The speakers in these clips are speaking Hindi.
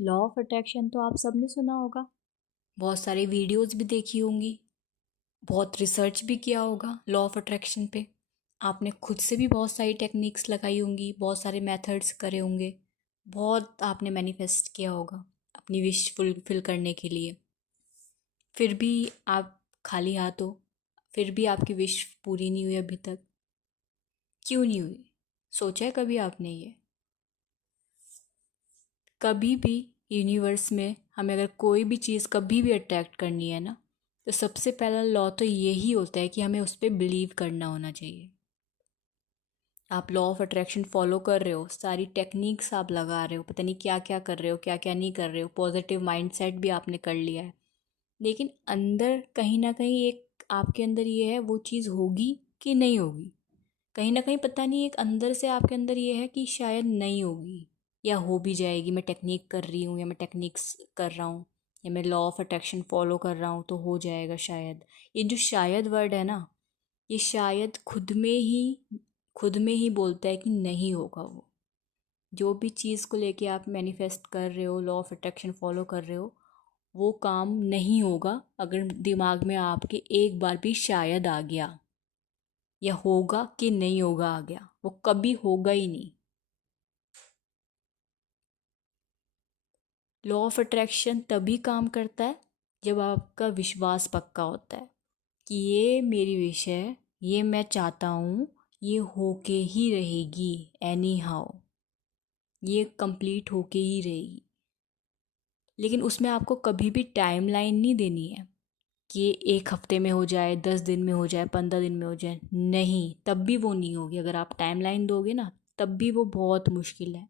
लॉ ऑफ अट्रैक्शन तो आप सबने सुना होगा, बहुत सारे वीडियोस भी देखी होंगी, बहुत रिसर्च भी किया होगा लॉ ऑफ अट्रैक्शन पे। आपने खुद से भी बहुत सारी टेक्निक्स लगाई होंगी, बहुत सारे मेथड्स करे होंगे, बहुत आपने मैनिफेस्ट किया होगा अपनी विश फुलफिल करने के लिए। फिर भी आप खाली हाथ हो, फिर भी आपकी विश पूरी नहीं हुई अभी तक। क्यों नहीं हुई? सोचा है कभी आपने ये? कभी भी यूनिवर्स में हमें अगर कोई भी चीज़ कभी भी अट्रैक्ट करनी है ना, तो सबसे पहला लॉ तो यही होता है कि हमें उस पर बिलीव करना होना चाहिए। आप लॉ ऑफ अट्रैक्शन फॉलो कर रहे हो, सारी टेक्निक्स आप लगा रहे हो, पता नहीं क्या क्या कर रहे हो, क्या क्या नहीं कर रहे हो, पॉजिटिव माइंडसेट भी आपने कर लिया है, लेकिन अंदर कहीं ना कहीं एक आपके अंदर ये है, वो चीज़ होगी कि नहीं होगी। कहीं ना कहीं पता नहीं, एक अंदर से आपके अंदर ये है कि शायद नहीं होगी, या हो भी जाएगी। मैं टेक्निक कर रही हूँ, या मैं टेक्निक्स कर रहा हूँ, या मैं लॉ ऑफ अट्रैक्शन फॉलो कर रहा हूँ तो हो जाएगा शायद। ये जो शायद वर्ड है ना, ये शायद खुद में ही बोलता है कि नहीं होगा वो। जो भी चीज़ को लेके आप मैनिफेस्ट कर रहे हो, लॉ ऑफ अट्रैक्शन फॉलो कर रहे हो, वो काम नहीं होगा अगर दिमाग में आपके एक बार भी शायद आ गया, या होगा कि नहीं होगा आ गया। वो कभी होगा ही नहीं। लॉ ऑफ अट्रैक्शन तभी काम करता है जब आपका विश्वास पक्का होता है कि ये मेरी विश है, ये मैं चाहता हूँ, ये होके ही रहेगी, एनी हाउ ये कंप्लीट होके ही रहेगी। लेकिन उसमें आपको कभी भी टाइम लाइन नहीं देनी है कि ये 1 हफ्ते में हो जाए, 10 दिन में हो जाए, 15 दिन में हो जाए। नहीं, तब भी वो नहीं होगी। अगर आप टाइम लाइन दोगे ना, तब भी वो बहुत मुश्किल है।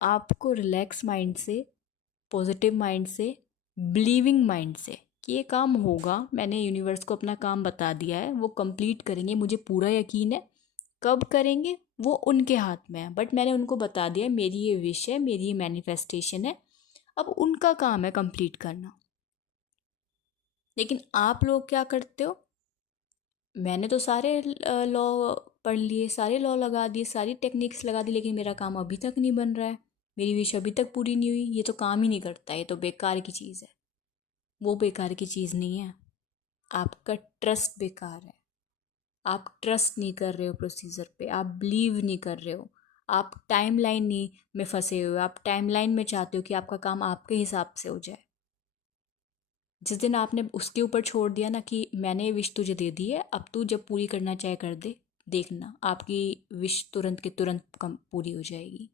आपको रिलैक्स माइंड से, पॉजिटिव माइंड से, बिलीविंग माइंड से कि ये काम होगा, मैंने यूनिवर्स को अपना काम बता दिया है, वो कंप्लीट करेंगे, मुझे पूरा यकीन है। कब करेंगे वो उनके हाथ में है, बट मैंने उनको बता दिया मेरी ये विश है, मेरी ये मैनिफेस्टेशन है, अब उनका काम है कंप्लीट करना। लेकिन आप लोग क्या करते हो? मैंने तो सारे लॉ पढ़ लिए, सारे लॉ लगा दिए, सारी टेक्निक्स लगा दी, लेकिन मेरा काम अभी तक नहीं बन रहा है, मेरी विश अभी तक पूरी नहीं हुई, ये तो काम ही नहीं करता, ये तो बेकार की चीज़ है। वो बेकार की चीज़ नहीं है, आपका ट्रस्ट बेकार है। आप ट्रस्ट नहीं कर रहे हो प्रोसीजर पे, आप बिलीव नहीं कर रहे हो, आप टाइमलाइन नहीं में फंसे हुए हो। आप टाइमलाइन में चाहते हो कि आपका काम आपके हिसाब से हो जाए। जिस दिन आपने उसके ऊपर छोड़ दिया ना कि मैंने ये विश तुझे दे दी है, अब तू जब पूरी करना चाहे कर दे, देखना आपकी विश तुरंत के तुरंत कम पूरी हो जाएगी।